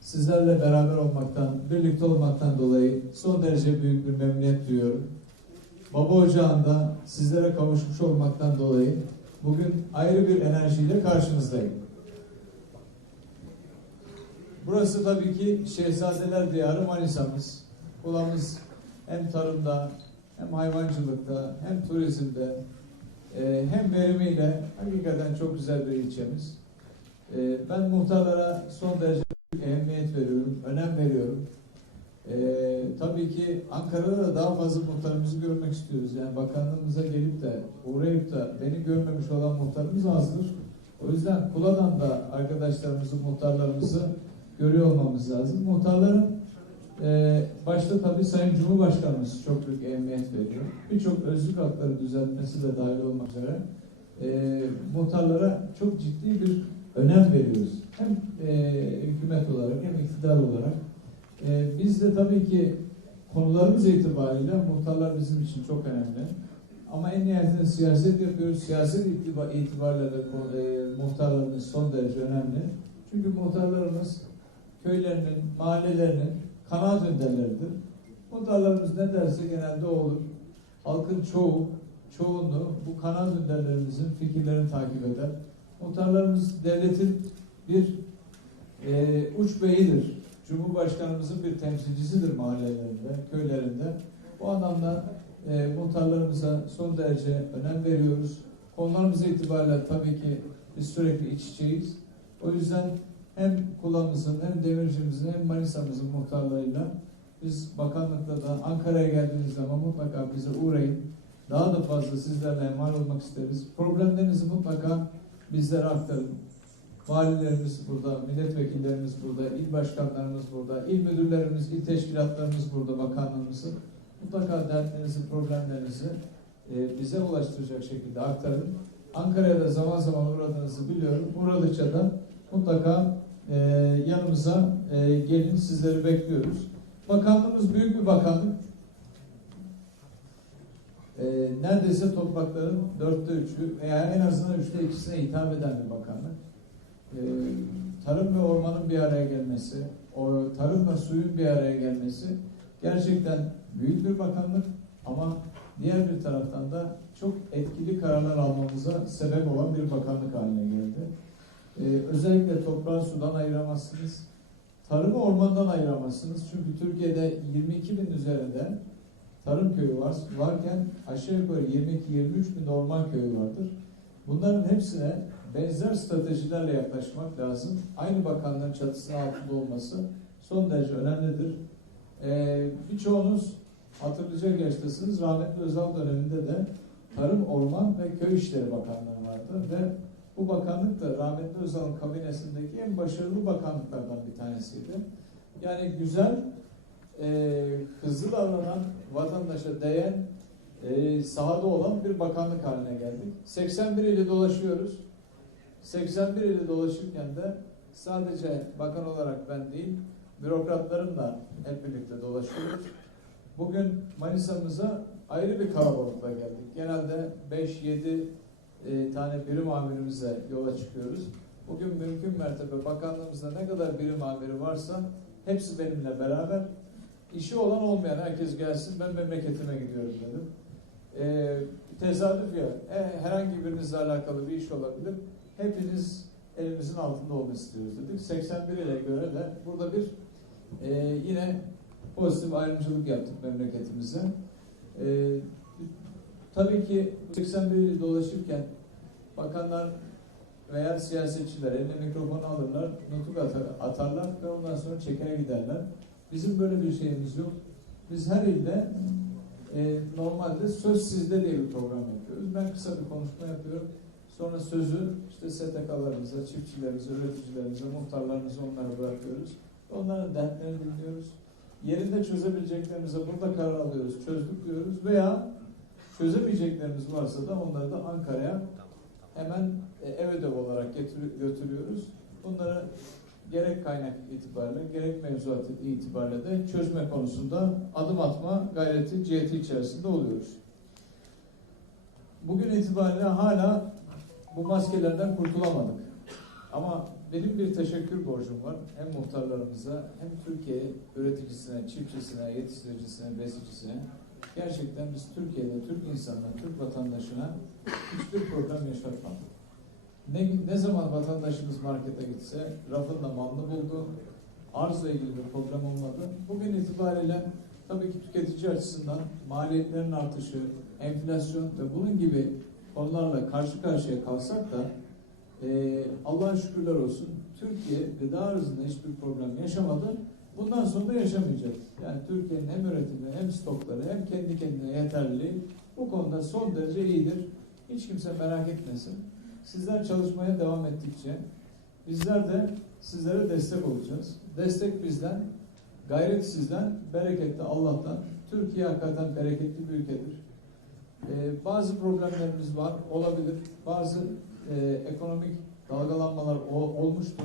sizlerle beraber olmaktan, birlikte olmaktan dolayı son derece büyük bir memnuniyet duyuyorum. Baba Ocağı'nda sizlere kavuşmuş olmaktan dolayı bugün ayrı bir enerjiyle karşınızdayım. Burası tabii ki Şehzadeler Diyarı Manisa'mız. Kulağımız hem tarımda, hem hayvancılıkta, hem turizmde, e, hem verimiyle hakikaten çok güzel bir ilçemiz. E, ben muhtarlara son derece büyük ehemmiyet veriyorum, önem veriyorum. E, tabii ki Ankara'da da daha fazla muhtarımızı görmek istiyoruz. Yani bakanlığımıza gelip de uğrayıp da beni görmemiş olan muhtarımız azdır. O yüzden Kula'dan da arkadaşlarımızı, muhtarlarımızı görüyor olmamız lazım. Muhtarların e, başta tabii Sayın Cumhurbaşkanımız çok büyük ehemmiyet veriyor. Birçok özlük hakları düzeltmesi de dahil olmak üzere e, muhtarlara çok ciddi bir önem veriyoruz. Hem e, hükümet olarak hem iktidar olarak. E, biz de tabii ki konularımız itibariyle muhtarlar bizim için çok önemli. Ama en nihayetinde siyaset yapıyoruz. Siyaset itibar, itibariyle de e, muhtarlarımız son derece önemli. Çünkü muhtarlarımız köylerinin, mahallelerinin kanaat önderleridir. Muhtarlarımız ne derse genelde olur. Halkın çoğu, çoğunluğu bu kanaat önderlerimizin fikirlerini takip eder. Muhtarlarımız devletin bir e, uç beyidir. Cumhurbaşkanımızın bir temsilcisidir mahallelerinde, köylerinde. Bu anlamda e, muhtarlarımıza son derece önem veriyoruz. Konularımız itibariyle tabii ki biz sürekli iç içeyiz. O yüzden hem kulağımızın hem demircimizin hem Manisa'mızın muhtarlarıyla biz bakanlıkta da Ankara'ya geldiğiniz zaman mutlaka bize uğrayın. Daha da fazla sizlerle emal olmak isteriz. Problemlerinizi mutlaka bizlere aktarın. Valilerimiz burada, milletvekillerimiz burada, il başkanlarımız burada, il müdürlerimiz, il teşkilatlarımız burada, bakanlığımızın. Mutlaka dertlerinizi, problemlerinizi e, bize ulaştıracak şekilde aktarın. Ankara'ya da zaman zaman uğradığınızı biliyorum. Uğradıkça da mutlaka e, yanımıza e, gelin sizleri bekliyoruz. Bakanlığımız büyük bir bakanlık. E, neredeyse toprakların dörtte üçü veya en azından üçte ikisine hitap eden bir bakanlık. E, tarım ve ormanın bir araya gelmesi, o tarımla suyun bir araya gelmesi gerçekten büyük bir bakanlık ama diğer bir taraftan da çok etkili kararlar almamıza sebep olan bir bakanlık haline geldi. Ee, özellikle toprağı sudan ayıramazsınız. Tarımı ormandan ayıramazsınız. Çünkü Türkiye'de 22 bin üzerinde tarım köyü var, varken aşağı yukarı 22-23 bin orman köyü vardır. Bunların hepsine benzer stratejilerle yaklaşmak lazım. Aynı bakanlığın çatısının altında olması son derece önemlidir. Ee, birçoğunuz hatırlayacak yaştasınız. Rahmetli Özal döneminde de Tarım, Orman ve Köy İşleri Bakanlığı vardı ve bu bakanlık da rahmetli Özal'ın kabinesindeki en başarılı bakanlıklardan bir tanesiydi. Yani güzel, e, hızlı davranan, vatandaşa değen, e, sahada olan bir bakanlık haline geldik. 81 ili dolaşıyoruz. 81 ili dolaşırken de sadece bakan olarak ben değil, bürokratlarımla hep birlikte dolaşıyoruz. Bugün Manisa'mıza ayrı bir kalabalıkla geldik. Genelde 5-7 e, tane birim amirimize yola çıkıyoruz. Bugün mümkün mertebe bakanlığımızda ne kadar birim amiri varsa hepsi benimle beraber. İşi olan olmayan herkes gelsin ben memleketime gidiyorum dedim. E, tesadüf ya e, herhangi birinizle alakalı bir iş olabilir. Hepiniz elimizin altında olmak istiyoruz dedik. 81 ile göre de burada bir e, yine pozitif ayrımcılık yaptık memleketimize. E, tabii ki 81 il dolaşırken bakanlar veya siyasetçiler eline mikrofonu alırlar, nutuk atar, atarlar ve ondan sonra çeker giderler. Bizim böyle bir şeyimiz yok. Biz her ilde e, normalde söz sizde diye bir program yapıyoruz. Ben kısa bir konuşma yapıyorum. Sonra sözü işte STK'larımıza, çiftçilerimize, üreticilerimize, muhtarlarımıza onlara bırakıyoruz. Onların dertlerini dinliyoruz. Yerinde çözebileceklerimize burada karar alıyoruz, çözdük diyoruz veya çözemeyeceklerimiz varsa da onları da Ankara'ya hemen e, ev ödev olarak götürüyoruz. Bunları gerek kaynak itibariyle gerek mevzuat itibariyle de çözme konusunda adım atma gayreti ciheti içerisinde oluyoruz. Bugün itibariyle hala bu maskelerden kurtulamadık. Ama benim bir teşekkür borcum var. Hem muhtarlarımıza hem Türkiye üreticisine, çiftçisine, yetiştiricisine, besicisine. Gerçekten biz Türkiye'de Türk insanına, Türk vatandaşına hiçbir problem yaşatmadık. Ne, ne zaman vatandaşımız markete gitse rafında mamlı buldu, arzla ilgili bir problem olmadı. Bugün itibariyle tabii ki tüketici açısından maliyetlerin artışı, enflasyon ve bunun gibi konularla karşı karşıya kalsak da ee, Allah'a şükürler olsun Türkiye gıda arzında hiçbir problem yaşamadı. Bundan sonra da yaşamayacak. Yani Türkiye'nin hem üretimi hem stokları hem kendi kendine yeterliliği bu konuda son derece iyidir. Hiç kimse merak etmesin. Sizler çalışmaya devam ettikçe bizler de sizlere destek olacağız. Destek bizden, gayret sizden, bereket de Allah'tan. Türkiye hakikaten bereketli bir ülkedir. Ee, bazı problemlerimiz var, olabilir. Bazı e, ekonomik dalgalanmalar o- olmuştur.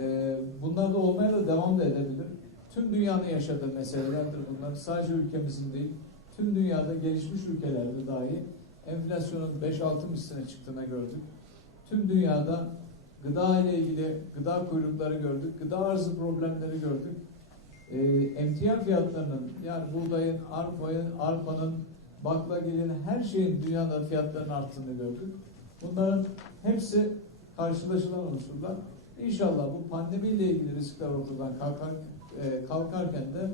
E, bunlar da olmaya da devam da edebilir. Tüm dünyanın yaşadığı meselelerdir bunlar. Sadece ülkemizin değil, tüm dünyada gelişmiş ülkelerde dahi enflasyonun 5-6 misline çıktığını gördük. Tüm dünyada gıda ile ilgili gıda kuyrukları gördük, gıda arzı problemleri gördük. E, emtia fiyatlarının yani buğdayın, arpayın, arpanın, baklagilin her şeyin dünyada fiyatlarının arttığını gördük. Bunların hepsi karşılaşılan unsurlar. İnşallah bu pandemiyle ilgili riskler ortadan kalkar, e, kalkarken de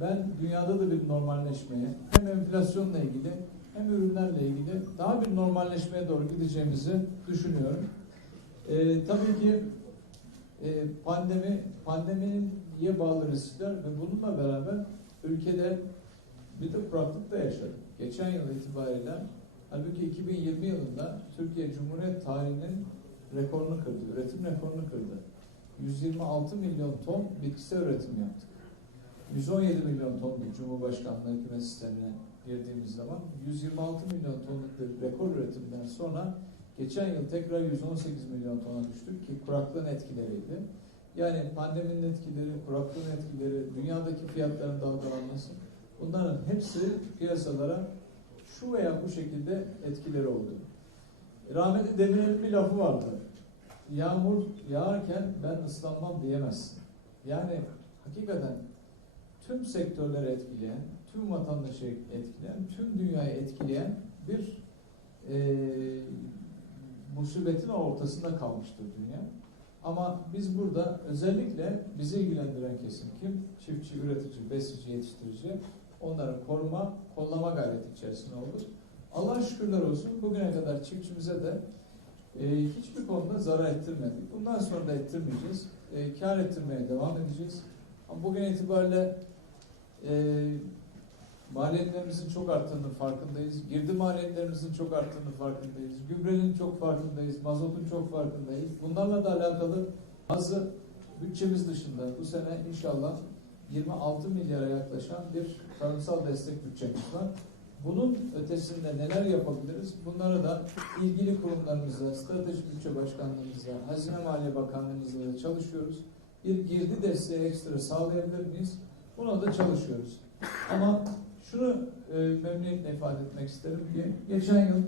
ben dünyada da bir normalleşmeye hem enflasyonla ilgili hem ürünlerle ilgili daha bir normalleşmeye doğru gideceğimizi düşünüyorum. E, tabii ki e, pandemi pandeminin niye bağlı riskler ve bununla beraber ülkede bir de kuraklık da yaşadık. Geçen yıl itibariyle halbuki 2020 yılında Türkiye Cumhuriyet tarihinin rekorunu kırdı, üretim rekorunu kırdı. 126 milyon ton bitkisel üretim yaptık. 117 milyon tonlu Cumhurbaşkanlığı hükümet sistemine girdiğimiz zaman 126 milyon tonluk bir rekor üretimden sonra geçen yıl tekrar 118 milyon tona düştük ki kuraklığın etkileriydi. Yani pandeminin etkileri, kuraklığın etkileri, dünyadaki fiyatların dalgalanması bunların hepsi piyasalara şu veya bu şekilde etkileri oldu. Rahmetli Demirel'in bir lafı vardı. Yağmur yağarken ben ıslanmam diyemezsin. Yani hakikaten tüm sektörleri etkileyen, tüm vatandaşı etkileyen, tüm dünyayı etkileyen bir e, musibetin ortasında kalmıştır dünya. Ama biz burada özellikle bizi ilgilendiren kesim kim? Çiftçi, üretici, besici, yetiştirici. Onları koruma, kollama gayreti içerisinde olduk. Allah şükürler olsun bugüne kadar çiftçimize de e, hiçbir konuda zarar ettirmedik. Bundan sonra da ettirmeyeceğiz. E, kar ettirmeye devam edeceğiz. Ama bugün itibariyle e, maliyetlerimizin çok arttığının farkındayız. Girdi maliyetlerimizin çok arttığının farkındayız. Gübrenin çok farkındayız. Mazotun çok farkındayız. Bunlarla da alakalı bazı bütçemiz dışında bu sene inşallah 26 milyara yaklaşan bir tarımsal destek bütçemiz var. Bunun ötesinde neler yapabiliriz? Bunları da ilgili kurumlarımızla, Strateji Bütçe Başkanlığımızla, Hazine Maliye Bakanlığımızla çalışıyoruz. Bir girdi desteği ekstra sağlayabilir miyiz? Buna da çalışıyoruz. Ama şunu e, memnuniyetle ifade etmek isterim ki geçen yıl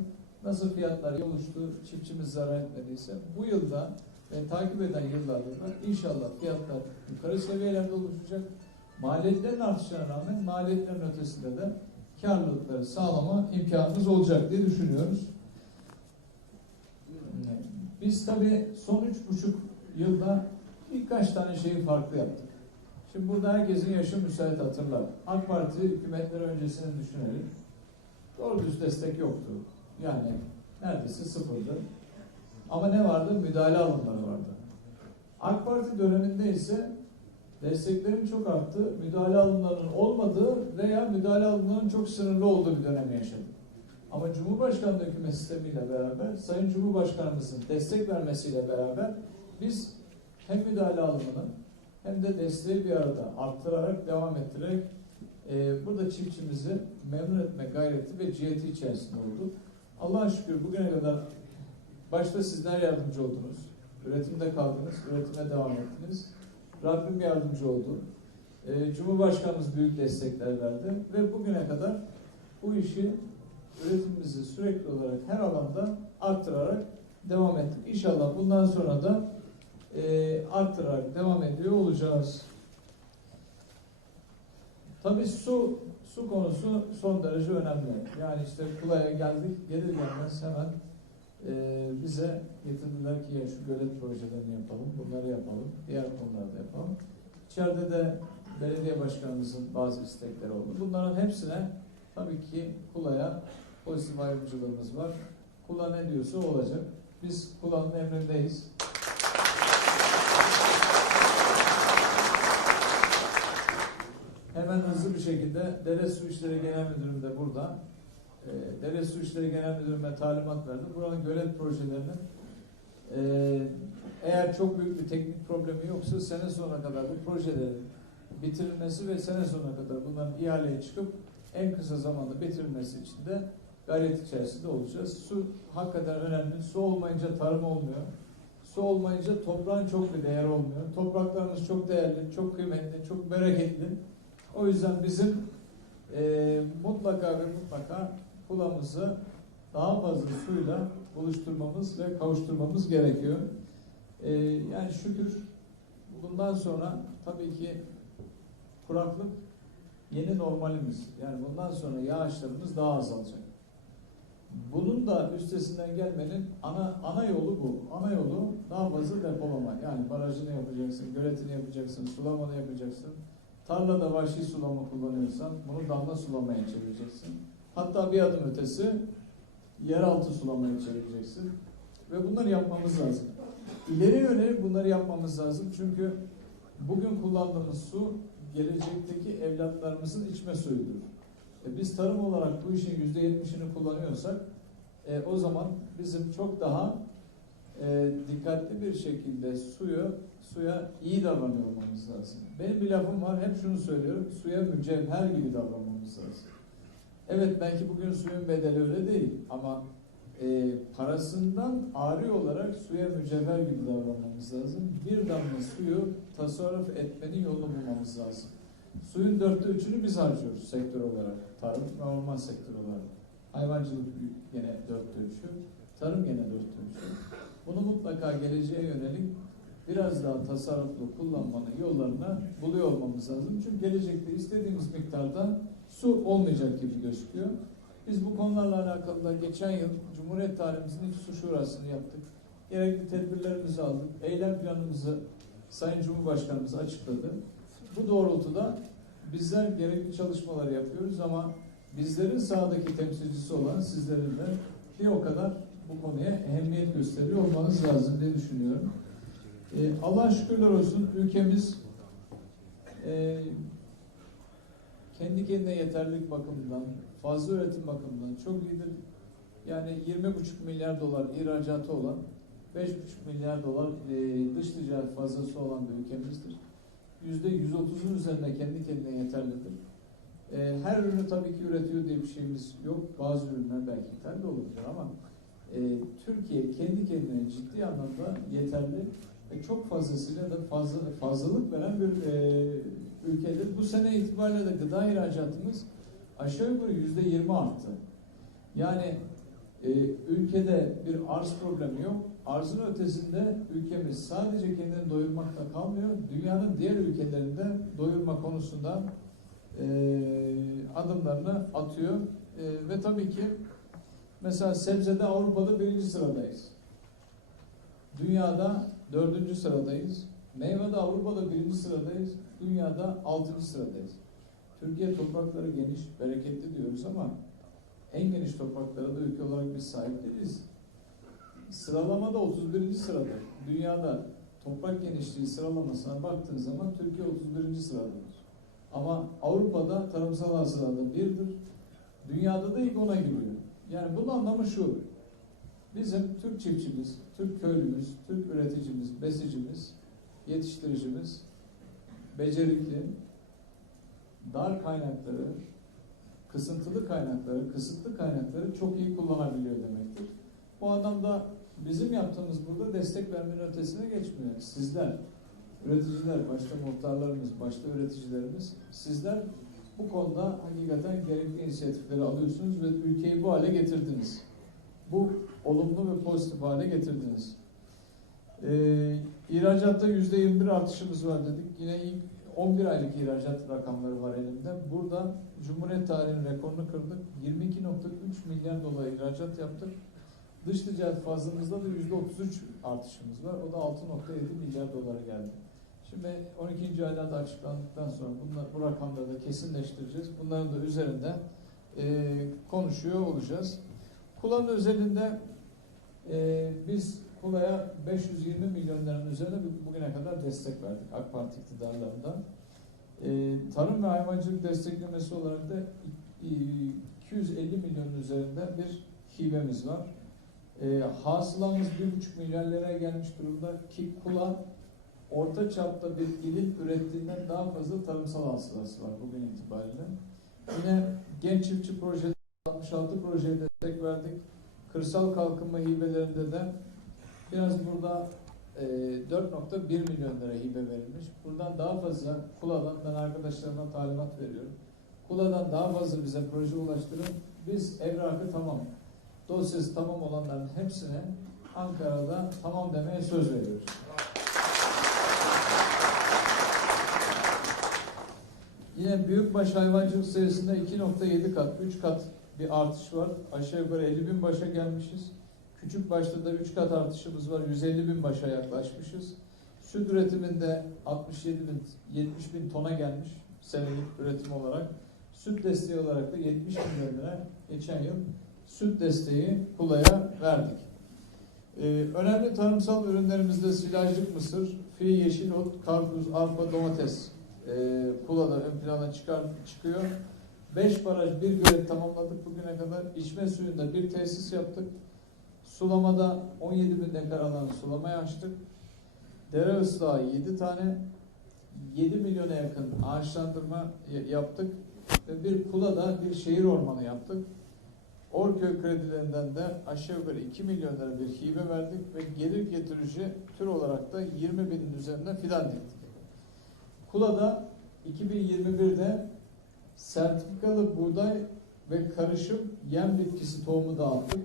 nasıl fiyatlar oluştu, çiftçimiz zarar etmediyse bu yılda ve takip eden yıllarda da inşallah fiyatlar yukarı seviyelerde oluşacak. Maliyetlerin artışına rağmen maliyetlerin ötesinde de karlılıkları sağlama imkanımız olacak diye düşünüyoruz. Biz tabii son üç buçuk yılda birkaç tane şeyi farklı yaptık. Şimdi burada herkesin yaşı müsait hatırlar. AK Parti hükümetleri öncesini düşünelim. Doğru düz destek yoktu. Yani neredeyse sıfırdı. Ama ne vardı? Müdahale alımları vardı. AK Parti döneminde ise desteklerin çok arttı. Müdahale alımlarının olmadığı veya müdahale alımlarının çok sınırlı olduğu bir dönem yaşadık. Ama Cumhurbaşkanlığı hükümet sistemiyle beraber, Sayın Cumhurbaşkanımızın destek vermesiyle beraber biz hem müdahale alımını hem de desteği bir arada arttırarak, devam ettirerek e, burada çiftçimizi memnun etme gayreti ve ciheti içerisinde olduk. Allah'a şükür bugüne kadar başta sizler yardımcı oldunuz. Üretimde kaldınız, üretime devam ettiniz. Rabbim yardımcı oldu. E, Cumhurbaşkanımız büyük destekler verdi ve bugüne kadar bu işi üretimimizi sürekli olarak her alanda arttırarak devam ettik. İnşallah bundan sonra da e, arttırarak devam ediyor olacağız. Tabii su su konusu son derece önemli. Yani işte Kula'ya geldik, gelir gelmez hemen e, bize getirdiler ki ya şu gölet projelerini yapalım, bunları yapalım, diğer konularda yapalım. İçeride de belediye başkanımızın bazı istekleri oldu. Bunların hepsine tabii ki Kula'ya pozitif ayrımcılığımız var. Kula ne diyorsa olacak. Biz Kula'nın emrindeyiz. Hemen hızlı bir şekilde Dere Su İşleri Genel Müdürüm de burada. Ee, Dere Su İşleri Genel Müdürü'ne talimat verdim. Buranın gölet projelerinin e, eğer çok büyük bir teknik problemi yoksa sene sonuna kadar bu projelerin bitirilmesi ve sene sonuna kadar bunların ihaleye çıkıp en kısa zamanda bitirilmesi için de gayret içerisinde olacağız. Su hakikaten önemli. Su olmayınca tarım olmuyor. Su olmayınca toprağın çok bir değeri olmuyor. Topraklarımız çok değerli, çok kıymetli, çok bereketli. O yüzden bizim e, mutlaka ve mutlaka kulamızı daha fazla suyla buluşturmamız ve kavuşturmamız gerekiyor. E, yani şükür bundan sonra tabii ki kuraklık yeni normalimiz. Yani bundan sonra yağışlarımız daha azalacak. Bunun da üstesinden gelmenin ana ana yolu bu. Ana yolu daha fazla depolama. Yani barajını yapacaksın, göletini yapacaksın, sulamanı yapacaksın. Tarlada vahşi sulama kullanıyorsan bunu damla sulamaya çevireceksin. Hatta bir adım ötesi yeraltı sulamaya çevireceksin. Ve bunları yapmamız lazım. İleri yönelik bunları yapmamız lazım. Çünkü bugün kullandığımız su gelecekteki evlatlarımızın içme suyudur. E biz tarım olarak bu işin yüzde yetmişini kullanıyorsak e, o zaman bizim çok daha e, dikkatli bir şekilde suyu suya iyi davranıyor olmamız lazım. Benim bir lafım var, hep şunu söylüyorum, suya mücevher gibi davranmamız lazım. Evet belki bugün suyun bedeli öyle değil ama e, parasından ari olarak suya mücevher gibi davranmamız lazım. Bir damla suyu tasarruf etmenin yolunu bulmamız lazım. Suyun dörtte üçünü biz harcıyoruz sektör olarak. Tarım ve orman sektörü olarak. Hayvancılık gene dörtte üçü. Tarım gene dörtte üçü. Bunu mutlaka geleceğe yönelik biraz daha tasarruflu kullanmanın yollarını buluyor olmamız lazım. Çünkü gelecekte istediğimiz miktarda su olmayacak gibi gözüküyor. Biz bu konularla alakalı da geçen yıl Cumhuriyet tarihimizin ilk su şurasını yaptık. Gerekli tedbirlerimizi aldık. Eylem planımızı Sayın Cumhurbaşkanımız açıkladı. Bu doğrultuda bizler gerekli çalışmaları yapıyoruz ama bizlerin sahadaki temsilcisi olan sizlerin de bir o kadar bu konuya ehemmiyet gösteriyor olmanız lazım diye düşünüyorum. Ee, Allah şükürler olsun ülkemiz e, kendi kendine yeterlilik bakımından, fazla üretim bakımından çok iyidir. Yani 20,5 milyar dolar ihracatı olan, 5,5 milyar dolar e, dış ticaret fazlası olan bir ülkemizdir. %130'un üzerinde kendi kendine yeterlidir. E, her ürünü tabii ki üretiyor diye bir şeyimiz yok. Bazı ürünler belki ithal de olabilir ama e, Türkiye kendi kendine ciddi anlamda yeterli çok fazlasıyla da fazla, fazlalık veren bir e, ülkedir. Bu sene itibariyle de gıda ihracatımız aşağı yukarı yüzde yirmi arttı. Yani e, ülkede bir arz problemi yok. Arzın ötesinde ülkemiz sadece kendini doyurmakla kalmıyor. Dünyanın diğer ülkelerinde doyurma konusunda e, adımlarını atıyor. E, ve tabii ki mesela sebzede Avrupa'da birinci sıradayız. Dünyada dördüncü sıradayız. Meyvede Avrupa'da birinci sıradayız. Dünyada altıncı sıradayız. Türkiye toprakları geniş, bereketli diyoruz ama en geniş topraklara da ülke olarak biz sahip. Sıralamada 31. sırada. Dünyada toprak genişliği sıralamasına baktığın zaman Türkiye 31. sıradadır. Ama Avrupa'da tarımsal hasılada birdir. Dünyada da ilk ona giriyor. Yani bunun anlamı şu. Bizim Türk çiftçimiz, Türk köylümüz, Türk üreticimiz, besicimiz, yetiştiricimiz becerikli, dar kaynakları, kısıntılı kaynakları, kısıtlı kaynakları çok iyi kullanabiliyor demektir. Bu anlamda bizim yaptığımız burada destek vermenin ötesine geçmiyor. Sizler, üreticiler, başta muhtarlarımız, başta üreticilerimiz, sizler bu konuda hakikaten gerekli inisiyatifleri alıyorsunuz ve ülkeyi bu hale getirdiniz. Bu olumlu ve pozitif hale getirdiniz. Ee, ihracatta yüzde 21 artışımız var dedik. Yine ilk 11 aylık ihracat rakamları var elimde. Burada Cumhuriyet tarihinin rekorunu kırdık. 22.3 milyar dolar ihracat yaptık. Dış ticaret fazlamızda da yüzde 33 artışımız var. O da 6.7 milyar dolara geldi. Şimdi 12. aylarda açıklandıktan sonra bunlar, bu rakamları da kesinleştireceğiz. Bunların da üzerinde e, konuşuyor olacağız. Kullanım özelinde e, biz Kula'ya 520 milyon liranın üzerine bu- bugüne kadar destek verdik AK Parti iktidarlarından. E, tarım ve hayvancılık desteklemesi olarak da i- i- 250 milyonun üzerinde bir hibemiz var. E, hasılamız 1,5 milyar liraya gelmiş durumda ki Kula orta çapta bir ilin ürettiğinden daha fazla tarımsal hasılası var bugün itibariyle. Yine genç çiftçi projesi 66 projeye destek verdik. Kırsal kalkınma hibelerinde de biraz burada e, 4.1 milyon lira hibe verilmiş. Buradan daha fazla Kula'dan ben arkadaşlarıma talimat veriyorum. Kula'dan daha fazla bize proje ulaştırın. Biz evrakı tamam, dosyası tamam olanların hepsine Ankara'da tamam demeye söz veriyoruz. Yine büyükbaş hayvancılık serisinde 2.7 kat, 3 kat bir artış var. Aşağı yukarı 50 bin başa gelmişiz. Küçük başta da 3 kat artışımız var. 150 bin başa yaklaşmışız. Süt üretiminde 67 bin, 70 bin tona gelmiş senelik üretim olarak. Süt desteği olarak da 70 milyon lira geçen yıl süt desteği Kula'ya verdik. Ee, önemli tarımsal ürünlerimizde silajlık mısır, fi, yeşil ot, karpuz, arpa, domates e, Kula'da ön plana çıkar, çıkıyor. 5 baraj bir gölet tamamladık bugüne kadar. İçme suyunda bir tesis yaptık. Sulamada 17 bin dekar alan sulamaya açtık. Dere ıslahı 7 tane 7 milyona yakın ağaçlandırma yaptık. Ve bir Kula'da bir şehir ormanı yaptık. Orköy kredilerinden de aşağı yukarı 2 milyon lira bir hibe verdik ve gelir getirici tür olarak da 20 binin üzerinde fidan diktik. Kula'da 2021'de sertifikalı buğday ve karışım yem bitkisi tohumu dağıttık.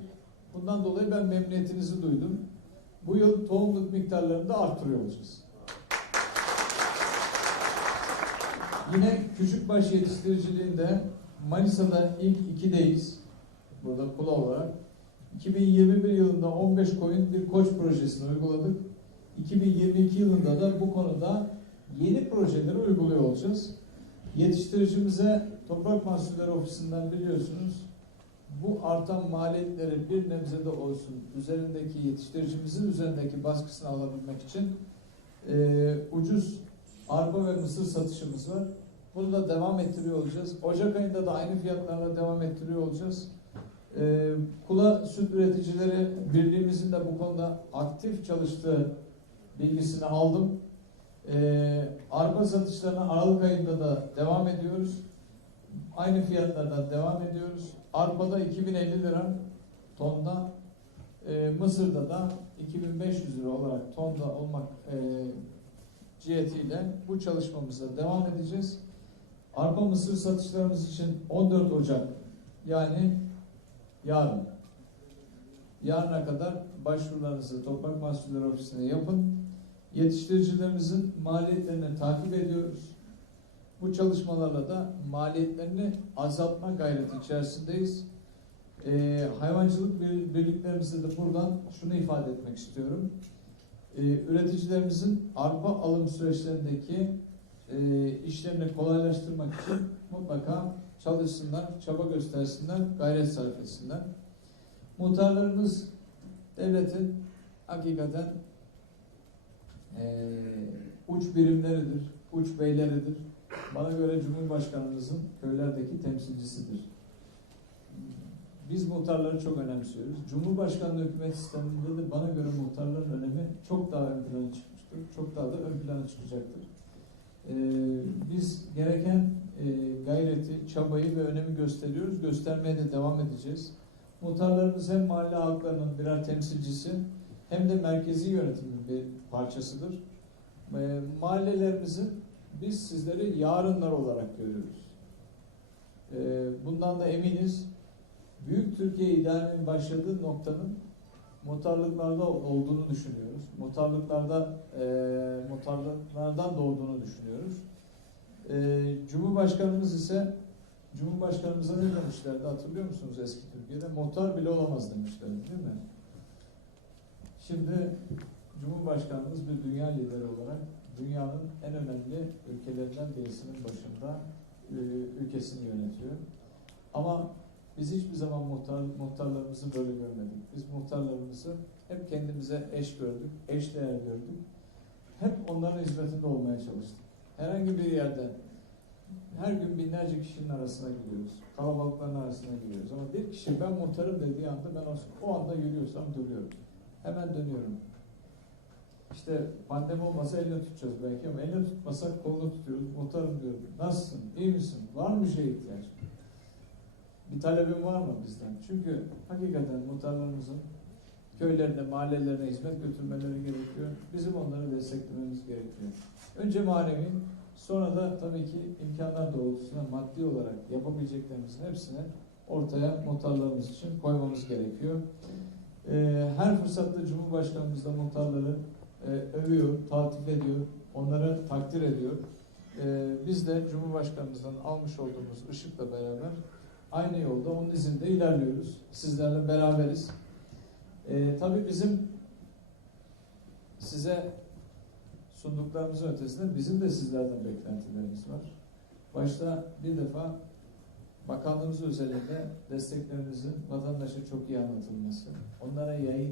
Bundan dolayı ben memnuniyetinizi duydum. Bu yıl tohumluk miktarlarını da arttırıyor olacağız. Yine küçükbaş yetiştiriciliğinde Manisa'da ilk ikideyiz. Burada kula olarak. 2021 yılında 15 koyun bir koç projesini uyguladık. 2022 yılında da bu konuda yeni projeleri uyguluyor olacağız. Yetiştiricimize Toprak Mahsulleri Ofisi'nden biliyorsunuz bu artan maliyetleri bir nebze de olsun üzerindeki yetiştiricimizin üzerindeki baskısını alabilmek için e, ucuz arpa ve mısır satışımız var. Bunu da devam ettiriyor olacağız. Ocak ayında da aynı fiyatlarla devam ettiriyor olacağız. E, Kula Süt Üreticileri Birliğimizin de bu konuda aktif çalıştığı bilgisini aldım. E, arpa satışlarına Aralık ayında da devam ediyoruz. Aynı fiyatlardan devam ediyoruz. Arpada 2050 lira tonda, e, Mısır'da da 2500 lira olarak tonda olmak e, cihetiyle bu çalışmamıza devam edeceğiz. Arpa mısır satışlarımız için 14 Ocak yani yarın yarına kadar başvurularınızı Toprak Mahsulleri Ofisi'ne yapın. Yetiştiricilerimizin maliyetlerini takip ediyoruz. Bu çalışmalarla da maliyetlerini azaltma gayreti içerisindeyiz. Ee, hayvancılık bir- birliklerimizde de buradan şunu ifade etmek istiyorum. Ee, üreticilerimizin arpa alım süreçlerindeki e, işlerini kolaylaştırmak için mutlaka çalışsınlar, çaba göstersinler, gayret sarf etsinler. Muhtarlarımız devletin hakikaten e, uç birimleridir, uç beyleridir. Bana göre Cumhurbaşkanımızın köylerdeki temsilcisidir. Biz muhtarları çok önemsiyoruz. Cumhurbaşkanlığı hükümet sisteminde de bana göre muhtarların önemi çok daha ön plana çıkmıştır. Çok daha da ön plana çıkacaktır. Ee, biz gereken e, gayreti, çabayı ve önemi gösteriyoruz. Göstermeye de devam edeceğiz. Muhtarlarımız hem mahalle halklarının birer temsilcisi hem de merkezi yönetimin bir parçasıdır. Ee, mahallelerimizin biz sizleri yarınlar olarak görüyoruz. Ee, bundan da eminiz. Büyük Türkiye idealinin başladığı noktanın muhtarlıklarda olduğunu düşünüyoruz. Muhtarlıklarda e, muhtarlıklardan doğduğunu düşünüyoruz. E, Cumhurbaşkanımız ise Cumhurbaşkanımıza ne demişlerdi hatırlıyor musunuz eski Türkiye'de? Muhtar bile olamaz demişlerdi değil mi? Şimdi Cumhurbaşkanımız bir dünya lideri olarak dünyanın en önemli ülkelerinden birisinin başında e, ülkesini yönetiyor. Ama biz hiçbir zaman muhtar, muhtarlarımızı böyle görmedik. Biz muhtarlarımızı hep kendimize eş gördük, eş değer gördük. Hep onların hizmetinde olmaya çalıştık. Herhangi bir yerde her gün binlerce kişinin arasına gidiyoruz. Kalabalıkların arasına gidiyoruz. Ama bir kişi ben muhtarım dediği anda ben o, anda yürüyorsam duruyorum. Hemen dönüyorum. İşte pandemi olmasa elle tutacağız belki ama elle tutmasak kolunu tutuyoruz. Muhtarım diyorum. Nasılsın? İyi misin? Var mı şeye ihtiyaç? Bir talebin var mı bizden? Çünkü hakikaten muhtarlarımızın köylerine, mahallelerine hizmet götürmeleri gerekiyor. Bizim onları desteklememiz gerekiyor. Önce manevi, sonra da tabii ki imkanlar doğrultusunda maddi olarak yapabileceklerimizin hepsini ortaya muhtarlarımız için koymamız gerekiyor. Ee, her fırsatta Cumhurbaşkanımız da muhtarları e, övüyor, tatif ediyor, onları takdir ediyor. Ee, biz de Cumhurbaşkanımızdan almış olduğumuz ışıkla beraber aynı yolda onun izinde ilerliyoruz. Sizlerle beraberiz. Ee, tabii bizim size sunduklarımızın ötesinde bizim de sizlerden beklentilerimiz var. Başta bir defa bakanlığımız özelinde desteklerinizin vatandaşa çok iyi anlatılması, onlara yay,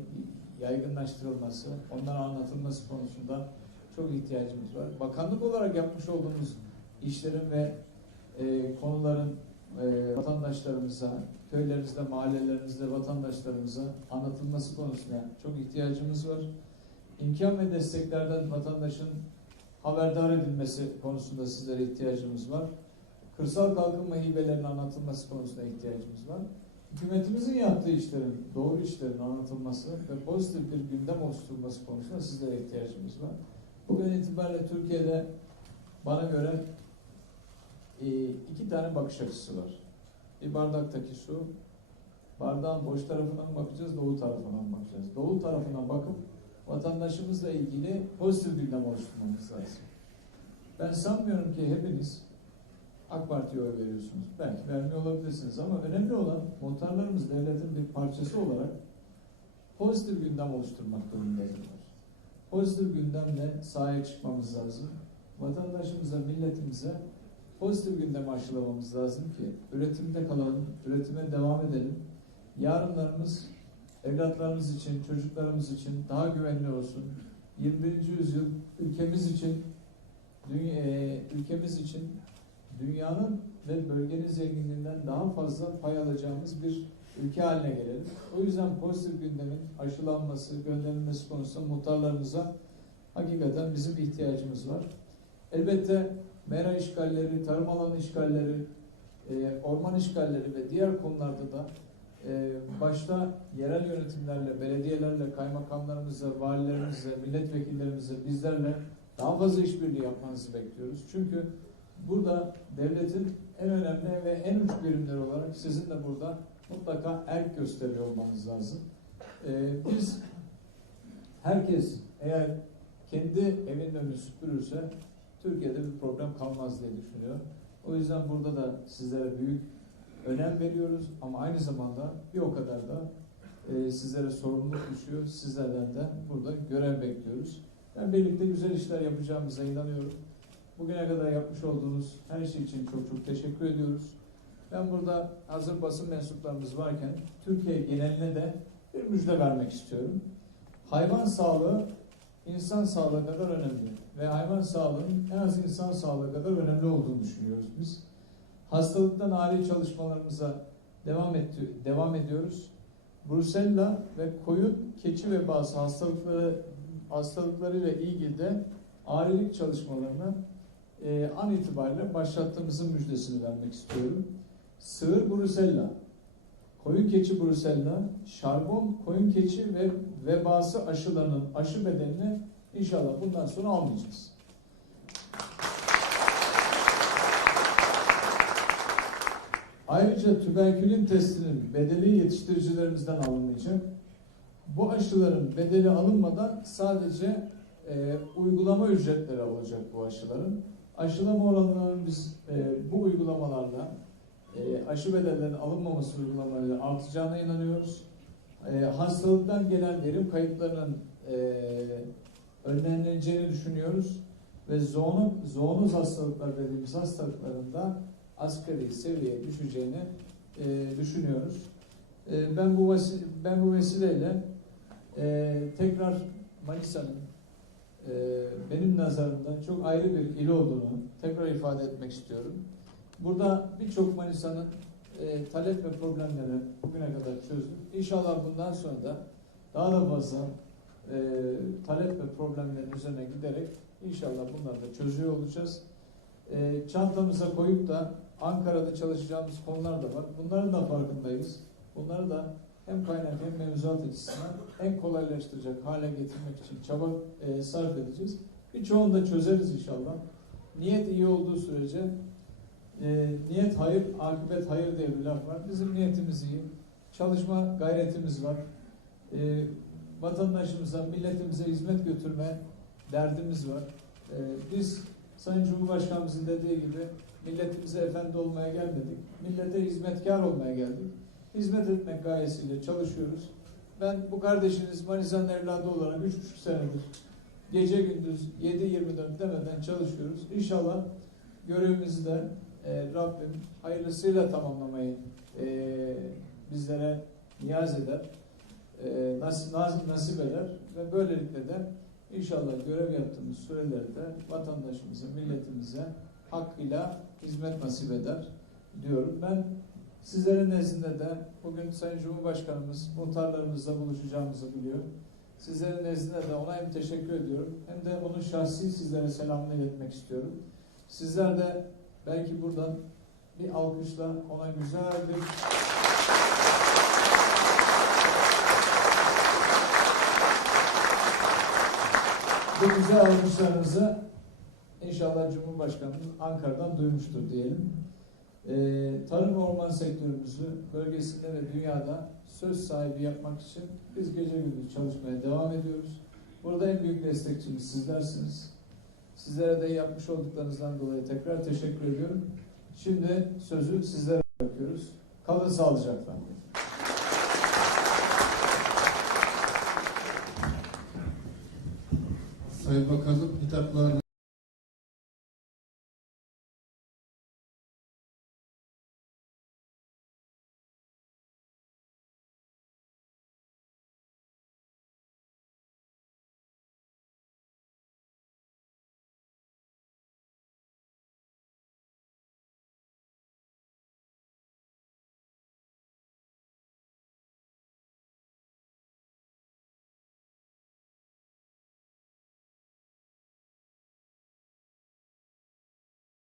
yaygınlaştırılması, onlara anlatılması konusunda çok ihtiyacımız var. Bakanlık olarak yapmış olduğumuz işlerin ve e, konuların e, vatandaşlarımıza, köylerinizde, mahallelerinizde vatandaşlarımıza anlatılması konusunda çok ihtiyacımız var. İmkan ve desteklerden vatandaşın haberdar edilmesi konusunda sizlere ihtiyacımız var. Kırsal kalkınma hibelerinin anlatılması konusunda ihtiyacımız var. Hükümetimizin yaptığı işlerin, doğru işlerin anlatılması ve pozitif bir gündem oluşturulması konusunda sizlere ihtiyacımız var. Bugün itibariyle Türkiye'de bana göre e, iki tane bakış açısı var. Bir bardaktaki su, bardağın boş tarafından bakacağız, doğu tarafından bakacağız? Doğu tarafına bakıp vatandaşımızla ilgili pozitif gündem oluşturmamız lazım. Ben sanmıyorum ki hepiniz AK Parti'ye oy veriyorsunuz. Belki vermiyor olabilirsiniz ama önemli olan muhtarlarımız devletin bir parçası olarak pozitif gündem oluşturmak durumundadırlar. Pozitif gündemle sahaya çıkmamız lazım. Vatandaşımıza, milletimize pozitif gündemi aşılamamız lazım ki üretimde kalalım, üretime devam edelim. Yarınlarımız evlatlarımız için, çocuklarımız için daha güvenli olsun. 21. yüzyıl ülkemiz için dünya, e, ülkemiz için dünyanın ve bölgenin zenginliğinden daha fazla pay alacağımız bir ülke haline gelelim. O yüzden pozitif gündemin aşılanması, gönderilmesi konusunda muhtarlarımıza hakikaten bizim ihtiyacımız var. Elbette mera işgalleri, tarım alanı işgalleri, e, orman işgalleri ve diğer konularda da e, başta yerel yönetimlerle, belediyelerle, kaymakamlarımızla, valilerimizle, milletvekillerimizle, bizlerle daha fazla işbirliği yapmanızı bekliyoruz. Çünkü burada devletin en önemli ve en uç birimleri olarak sizin de burada mutlaka erk gösteriyor olmanız lazım. Ee, biz herkes eğer kendi evinin önünü süpürürse Türkiye'de bir problem kalmaz diye düşünüyorum. O yüzden burada da sizlere büyük önem veriyoruz ama aynı zamanda bir o kadar da e, sizlere sorumluluk düşüyor. Sizlerden de burada görev bekliyoruz. Ben birlikte güzel işler yapacağımıza inanıyorum. Bugüne kadar yapmış olduğunuz her şey için çok çok teşekkür ediyoruz. Ben burada hazır basın mensuplarımız varken Türkiye geneline de bir müjde vermek istiyorum. Hayvan sağlığı insan sağlığı kadar önemli ve hayvan sağlığının en az insan sağlığı kadar önemli olduğunu düşünüyoruz biz. Hastalıktan aile çalışmalarımıza devam etti, devam ediyoruz. Brusella ve koyun keçi vebası hastalıkları hastalıklarıyla ilgili de ailelik çalışmalarını e, an itibariyle başlattığımızın müjdesini vermek istiyorum. Sığır Brusella, koyun keçi Brusella, şarbon koyun keçi ve vebası aşılarının aşı bedelini inşallah bundan sonra almayacağız. Ayrıca tüberkülin testinin bedeli yetiştiricilerimizden alınmayacak. bu aşıların bedeli alınmadan sadece e, uygulama ücretleri olacak bu aşıların. Aşılama oranlarının biz e, bu uygulamalarla e, aşı bedellerinin alınmaması uygulamalarıyla artacağına inanıyoruz. E, hastalıktan gelen verim kayıplarının e, önleneceğini düşünüyoruz ve zoono, zoonoz hastalıklar dediğimiz hastalıklarında asgari seviyeye düşeceğini e, düşünüyoruz. E, ben bu ben bu vesileyle e, tekrar Manisa'nın e, benim nazarımda çok ayrı bir il olduğunu tekrar ifade etmek istiyorum. Burada birçok Manisa'nın e, talep ve problemleri bugüne kadar çözdük. İnşallah bundan sonra da daha da fazla e, talep ve problemlerin üzerine giderek inşallah bunları da çözüyor olacağız. E, çantamıza koyup da Ankara'da çalışacağımız konular da var. Bunların da farkındayız. Bunları da hem kaynak hem mevzuat açısından en kolaylaştıracak hale getirmek için çaba e, sarf edeceğiz. Birçoğunu da çözeriz inşallah. Niyet iyi olduğu sürece e, niyet hayır, akıbet hayır diye bir laf var. Bizim niyetimiz iyi. Çalışma gayretimiz var. E, vatandaşımıza, milletimize hizmet götürme derdimiz var. E, biz Sayın Cumhurbaşkanımızın dediği gibi milletimize efendi olmaya gelmedik. Millete hizmetkar olmaya geldik. Hizmet etmek gayesiyle çalışıyoruz. Ben bu kardeşiniz Manisa'nın evladı olarak üç buçuk senedir gece gündüz 7-24 demeden çalışıyoruz. İnşallah görevimizi de e, Rabbim hayırlısıyla tamamlamayı e, bizlere niyaz eder, e, nasip, nasip, eder ve böylelikle de inşallah görev yaptığımız sürelerde vatandaşımıza, milletimize hakkıyla hizmet nasip eder diyorum. Ben sizlerin nezdinde de bugün Sayın Cumhurbaşkanımız muhtarlarımızla buluşacağımızı biliyor. Sizlerin nezdinde de ona hem teşekkür ediyorum hem de onun şahsi sizlere selamını iletmek istiyorum. Sizler de belki buradan bir alkışla ona güzel bir bu güzel alkışlarınızı inşallah Cumhurbaşkanımız Ankara'dan duymuştur diyelim. Ee, tarım orman sektörümüzü bölgesinde ve dünyada söz sahibi yapmak için biz gece gündüz çalışmaya devam ediyoruz. Burada en büyük destekçimiz sizlersiniz. Sizlere de yapmış olduklarınızdan dolayı tekrar teşekkür ediyorum. Şimdi sözü sizlere bırakıyoruz. Kalın sağlıcakla. Sayın Bakanım hitaplarla